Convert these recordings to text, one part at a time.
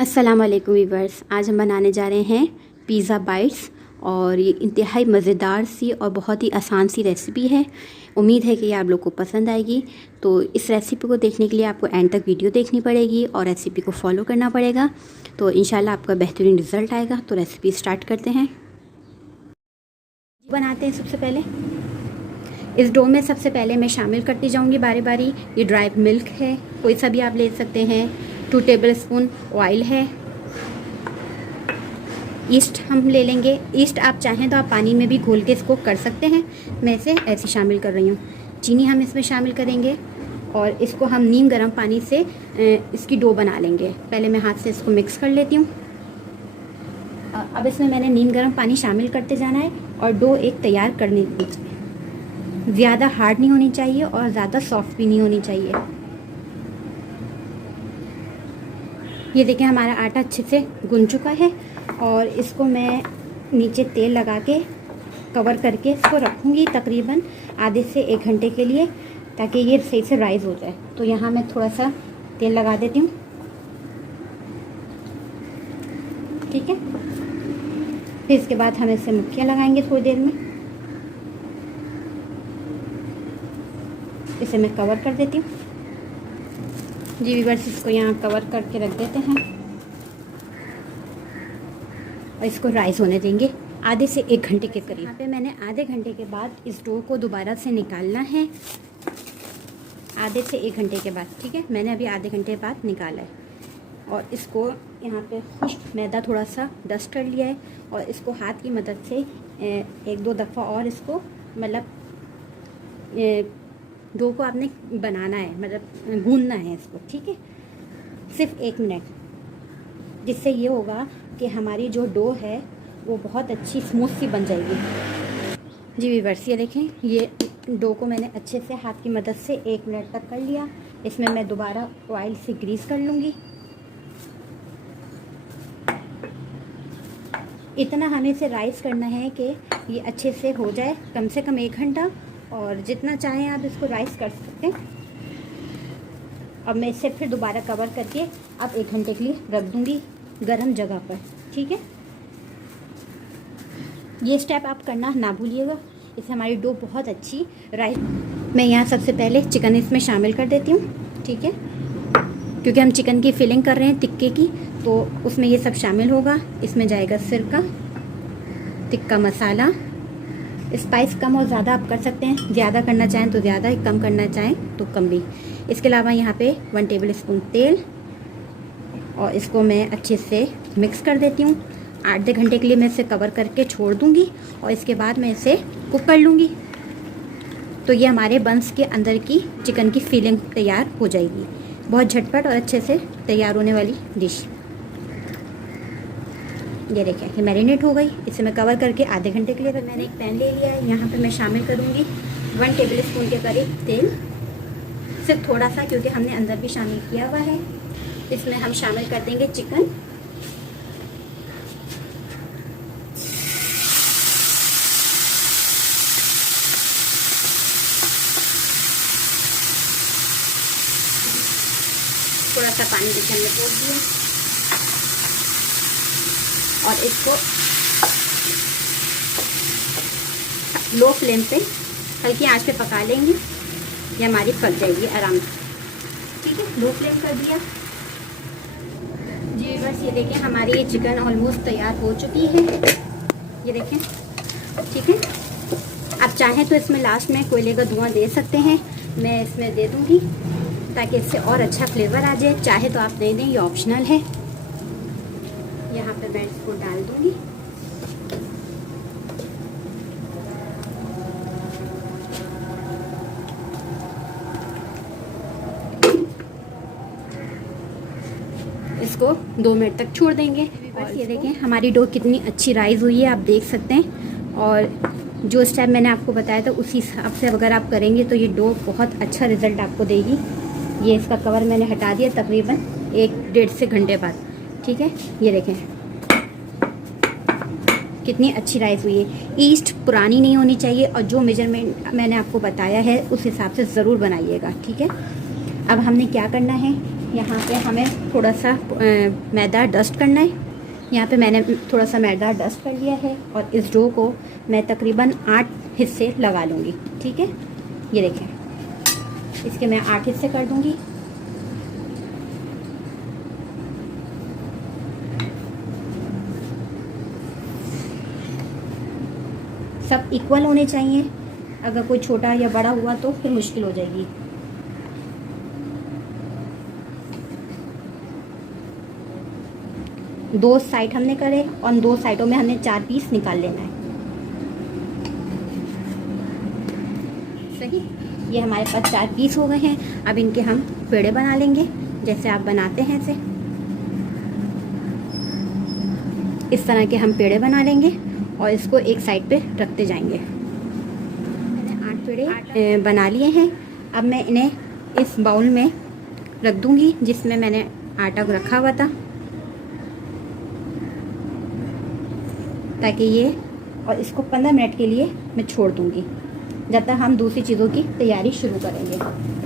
अस्सलाम वालेकुम वीवर्स। आज हम बनाने जा रहे हैं पिज़्ज़ा बाइट्स और ये इंतहाई मज़ेदार सी और बहुत ही आसान सी रेसिपी है। उम्मीद है कि ये आप लोग को पसंद आएगी। तो इस रेसिपी को देखने के लिए आपको एंड तक वीडियो देखनी पड़ेगी और रेसिपी को फॉलो करना पड़ेगा। तो इंशाल्लाह आपका बेहतरीन रिज़ल्ट आएगा। तो रेसिपी स्टार्ट करते हैं। बनाते हैं। सबसे पहले इस डो में सबसे पहले मैं शामिल करती जाऊंगी बारी बारी। ये ड्राई मिल्क है, कोई सा भी आप ले सकते हैं। 2 टेबलस्पून ऑयल है। ईस्ट हम ले लेंगे। ईस्ट आप चाहें तो आप पानी में भी घोल के इसको कर सकते हैं। मैं इसे ऐसे शामिल कर रही हूँ। चीनी हम इसमें शामिल करेंगे और इसको हम नीम गर्म पानी से इसकी डो बना लेंगे। पहले मैं हाथ से इसको मिक्स कर लेती हूँ। अब इसमें मैंने नीम गर्म पानी शामिल करते जाना है और डो एक तैयार करनी चाहिए। ज़्यादा हार्ड नहीं होनी चाहिए और ज़्यादा सॉफ्ट भी नहीं होनी चाहिए। ये देखिए हमारा आटा अच्छे से गूंथ चुका है और इसको मैं नीचे तेल लगा के कवर करके इसको रखूँगी तकरीबन आधे से 1 घंटे के लिए, ताकि ये सही से राइज़ हो जाए। तो यहाँ मैं थोड़ा सा तेल लगा देती हूँ। ठीक है, फिर इसके बाद हम इसे मुक्कियाँ लगाएंगे थोड़ी देर में। इसे मैं कवर कर देती हूँ। जी वीवर्स, इसको यहाँ कवर करके रख देते हैं और इसको राइज़ होने देंगे आधे से 1 घंटे के करीब। यहाँ पे मैंने आधे घंटे के बाद इस डो को दोबारा से निकालना है। आधे से 1 घंटे के बाद, ठीक है। मैंने अभी आधे घंटे बाद निकाला है और इसको यहाँ पे खुश्क मैदा थोड़ा सा डस्ट कर लिया है और इसको हाथ की मदद से 1-2 दफ़ा और इसको मतलब डो को आपने बनाना है, मतलब गूंदना है इसको, ठीक है। सिर्फ 1 मिनट, जिससे ये होगा कि हमारी जो डो है वो बहुत अच्छी स्मूथ सी बन जाएगी। जी वीवर्स, ये देखें, ये डो को मैंने अच्छे से हाथ की मदद से 1 मिनट तक कर लिया। इसमें मैं दोबारा ऑयल से ग्रीस कर लूँगी। इतना हमें इसे राइस करना है कि ये अच्छे से हो जाए, कम से कम 1 घंटा, और जितना चाहें आप इसको राइस कर सकते हैं। अब मैं इसे फिर दोबारा कवर करके अब 1 घंटे के लिए रख दूँगी गर्म जगह पर, ठीक है। ये स्टेप आप करना ना भूलिएगा, इससे हमारी डो बहुत अच्छी राइस। मैं यहाँ सबसे पहले चिकन इसमें शामिल कर देती हूँ, ठीक है, क्योंकि हम चिकन की फिलिंग कर रहे हैं टिक्के की, तो उसमें ये सब शामिल होगा। इसमें जाएगा सिरका, टिक्का मसाला। स्पाइस कम और ज़्यादा आप कर सकते हैं, ज़्यादा करना चाहें तो ज़्यादा, कम करना चाहें तो कम भी। इसके अलावा यहाँ पे 1 टेबलस्पून तेल, और इसको मैं अच्छे से मिक्स कर देती हूँ। 8-10 घंटे के लिए मैं इसे कवर करके छोड़ दूँगी और इसके बाद मैं इसे कुक कर लूँगी। तो ये हमारे बंस के अंदर की चिकन की फिलिंग तैयार हो जाएगी। बहुत झटपट और अच्छे से तैयार होने वाली डिश। ये देखिए, ये मैरिनेट हो गई। इसे मैं कवर करके आधे घंटे के लिए मैंने एक पैन ले लिया है। यहाँ पे मैं शामिल करूँगी 1 टेबलस्पून के करीब तेल, सिर्फ थोड़ा सा, क्योंकि हमने अंदर भी शामिल किया हुआ है। इसमें हम शामिल कर देंगे चिकन। थोड़ा सा पानी देखिए हमने पोंछ दिया और इसको लो फ्लेम पे हल्की आंच पे पका लेंगे। ये हमारी पक जाएगी आराम से, ठीक है। लो फ्लेम कर दिया। जी बस, ये देखें हमारी ये चिकन ऑलमोस्ट तैयार हो चुकी है। ये देखें, ठीक है। आप चाहें तो इसमें लास्ट में कोयले का धुआं दे सकते हैं, मैं इसमें दे दूँगी ताकि इससे और अच्छा फ्लेवर आ जाए। चाहे तो आप दे दें, ये ऑप्शनल है। यहाँ पे मैं इसको डाल दूँगी। इसको 2 मिनट तक छोड़ देंगे। बस ये देखें हमारी डो कितनी अच्छी राइज़ हुई है, आप देख सकते हैं। और जो स्टेप मैंने आपको बताया था उसी हिसाब से अगर आप करेंगे तो ये डो बहुत अच्छा रिज़ल्ट आपको देगी। ये इसका कवर मैंने हटा दिया तकरीबन 1-1.5 से घंटे बाद, ठीक है। ये देखें कितनी अच्छी राइस हुई है। ईस्ट पुरानी नहीं होनी चाहिए और जो मेजरमेंट मैंने आपको बताया है उस हिसाब से ज़रूर बनाइएगा, ठीक है। अब हमने क्या करना है, यहाँ पे हमें थोड़ा सा मैदा डस्ट करना है। यहाँ पे मैंने थोड़ा सा मैदा डस्ट कर लिया है और इस डो को मैं तकरीबन 8 हिस्से लगा लूँगी। ठीक है, ये देखें, इसके मैं 8 हिस्से कर दूँगी। सब इक्वल होने चाहिए, अगर कोई छोटा या बड़ा हुआ तो फिर मुश्किल हो जाएगी। दो साइड हमने करे और दो साइडों में हमने 4 पीस निकाल लेना है। सही, ये हमारे पास 4 पीस हो गए हैं। अब इनके हम पेड़े बना लेंगे जैसे आप बनाते हैं ऐसे। इस तरह के हम पेड़े बना लेंगे और इसको एक साइड पे रखते जाएंगे। मैंने 8 पेड़े बना लिए हैं। अब मैं इन्हें इस बाउल में रख दूंगी जिसमें मैंने आटा रखा हुआ था, ताकि ये, और इसको 15 मिनट के लिए मैं छोड़ दूंगी जब तक हम दूसरी चीज़ों की तैयारी शुरू करेंगे।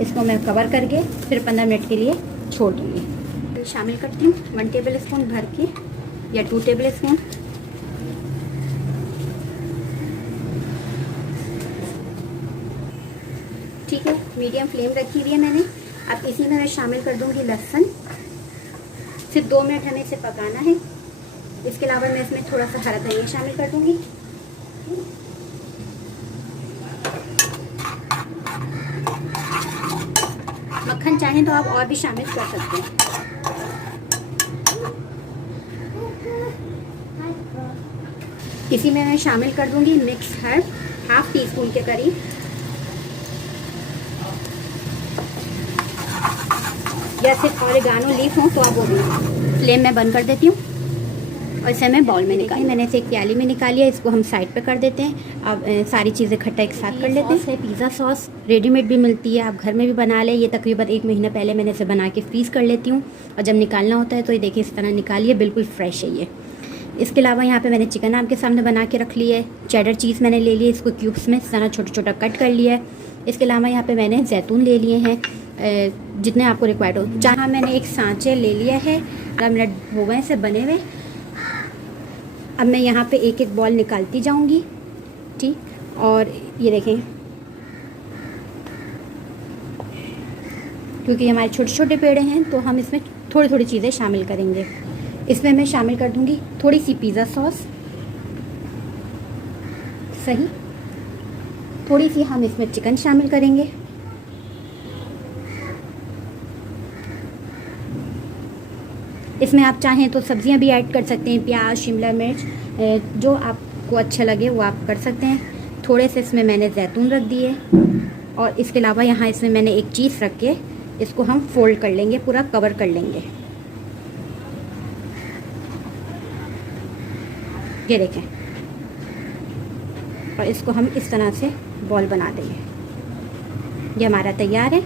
इसको मैं कवर करके फिर 15 मिनट के लिए छोड़ दूंगी। शामिल करती हूँ 1 टेबल स्पून भर के या 2 टेबल स्पून। ठीक है, मीडियम फ्लेम रखी हुई है मैंने। अब इसी में मैं शामिल कर दूंगी लहसुन। सिर्फ 2 मिनट हमें इसे पकाना है। इसके अलावा मैं इसमें थोड़ा सा हरा धनिया शामिल कर दूंगी। मक्खन चाहें तो आप और भी शामिल कर सकते हैं। इसी में मैं शामिल कर दूंगी मिक्स हर्ब, ½ टीस्पून के करीब। या सिर्फ ऑरिगानो लीफ हो तो आप वो भी। फ्लेम में बंद कर देती हूँ और इसे मैं बाउल में निकाली। मैंने इसे एक प्याली में निकाली है। इसको हम साइड पे कर देते हैं। अब सारी चीज़ें इकट्ठा एक साथ कर लेते हैं। पिज़्ज़ा सॉस रेडीमेड भी मिलती है, आप घर में भी बना लें। ये तकरीबन 1 महीना पहले मैंने इसे बना के फ्रीज़ कर लेती हूँ और जब निकालना होता है तो ये देखिए इस तरह निकालिए, बिल्कुल फ्रेश है ये। इसके अलावा यहाँ पे मैंने चिकन आपके सामने बना के रख लिया है। चेडर चीज़ मैंने ले ली है, इसको क्यूब्स में इस तरह छोटा छोटा कट कर लिया है। इसके अलावा यहाँ पे मैंने जैतून ले लिए हैं, जितने आपको रिक्वायर्ड हो। जहाँ मैंने एक सांचे ले लिया है, 15 मिनट हो गए से बने हुए। अब मैं यहाँ पे एक एक बॉल निकालती जाऊँगी। ठीक, और ये देखें, क्योंकि हमारे छोटे छोटे पेड़े हैं तो हम इसमें थोड़ी थोड़ी चीज़ें शामिल करेंगे। इसमें मैं शामिल कर दूँगी थोड़ी सी पिज़्ज़ा सॉस। सही, थोड़ी सी हम इसमें चिकन शामिल करेंगे। इसमें आप चाहें तो सब्जियां भी ऐड कर सकते हैं, प्याज, शिमला मिर्च, जो आपको अच्छा लगे वो आप कर सकते हैं। थोड़े से इसमें मैंने जैतून रख दिए और इसके अलावा यहाँ इसमें मैंने एक चीज़ रख के इसको हम फोल्ड कर लेंगे, पूरा कवर कर लेंगे। ये देखें, और इसको हम इस तरह से बॉल बना देंगे। ये हमारा तैयार है।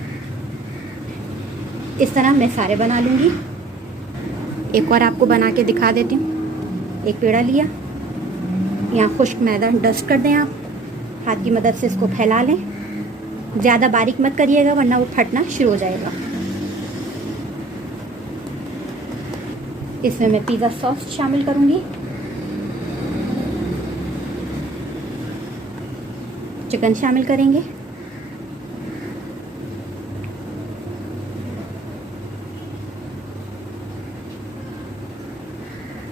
इस तरह मैं सारे बना लूँगी। एक और आपको बना के दिखा देती हूँ। एक पेड़ा लिया, यहाँ खुश्क मैदा डस्ट कर दें, आप हाथ की मदद से इसको फैला लें। ज़्यादा बारीक मत करिएगा वरना वो फटना शुरू हो जाएगा। इसमें मैं पिज़्ज़ा सॉस शामिल करूँगी, चिकन शामिल करेंगे,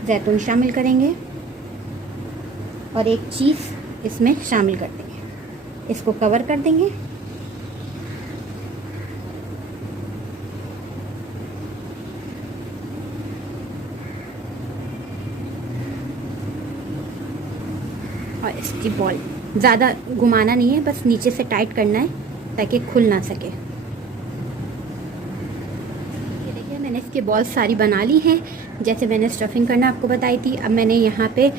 जैतून शामिल करेंगे और एक चीज़ इसमें शामिल कर देंगे। इसको कवर कर देंगे। और इसकी बॉल ज़्यादा घुमाना नहीं है, बस नीचे से टाइट करना है ताकि खुल ना सके। ये देखिए मैंने इसकी बॉल सारी बना ली हैं जैसे मैंने स्टफिंग करना आपको बताई थी। अब मैंने यहाँ पे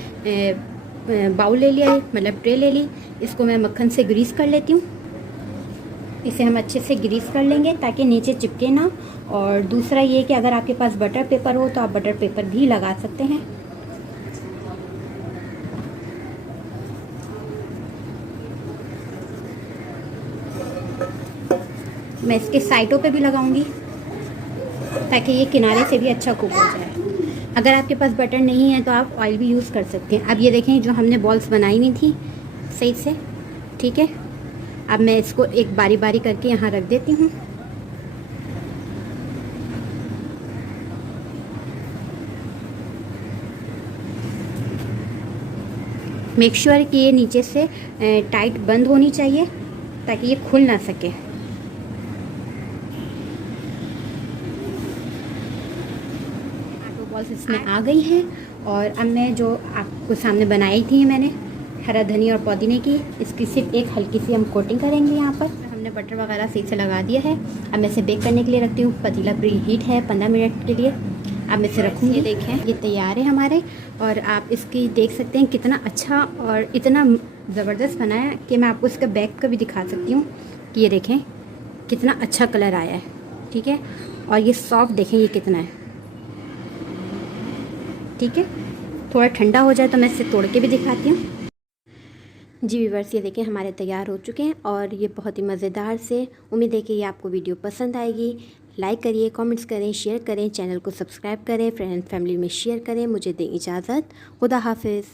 बाउल ले लिया है, मतलब ट्रे ले ली। इसको मैं मक्खन से ग्रीस कर लेती हूँ। इसे हम अच्छे से ग्रीस कर लेंगे ताकि नीचे चिपके ना। और दूसरा ये कि अगर आपके पास बटर पेपर हो तो आप बटर पेपर भी लगा सकते हैं। मैं इसके साइडों पे भी लगाऊंगी। ताकि ये किनारे से भी अच्छा कुक हो जाए। अगर आपके पास बटर नहीं है तो आप ऑयल भी यूज़ कर सकते हैं। अब ये देखें जो हमने बॉल्स बनाई नहीं थी सही से, ठीक है। अब मैं इसको एक बारी बारी करके यहाँ रख देती हूँ। मेक श्योर कि ये नीचे से टाइट बंद होनी चाहिए ताकि ये खुल ना सके। बॉल्स इसमें आ गई हैं और अब मैं जो आपको सामने बनाई थी मैंने हरा धनिया और पुदीने की, इसकी सिर्फ एक हल्की सी हम कोटिंग करेंगे। यहाँ पर हमने बटर वगैरह सही से लगा दिया है। अब मैं इसे बेक करने के लिए रखती हूँ। पतीला प्री हीट है 15 मिनट के लिए। अब मैं इसे रखूँगी। देखें ये तैयार है हमारे, और आप इसकी देख सकते हैं कितना अच्छा और इतना ज़बरदस्त बना है कि मैं आपको इसका बैक का भी दिखा सकती हूँ कि ये देखें कितना अच्छा कलर आया है, ठीक है। और ये सॉफ्ट देखें ये कितना है, ठीक है। थोड़ा ठंडा हो जाए तो मैं इसे तोड़ के भी दिखाती हूँ। जी व्यूअर्स, ये देखें हमारे तैयार हो चुके हैं और ये बहुत ही मज़ेदार से। उम्मीद है कि ये आपको वीडियो पसंद आएगी। लाइक करिए, कमेंट्स करें, शेयर करें, चैनल को सब्सक्राइब करें, फ्रेंड फैमिली में शेयर करें। मुझे दें इजाज़त। खुदा हाफिज़।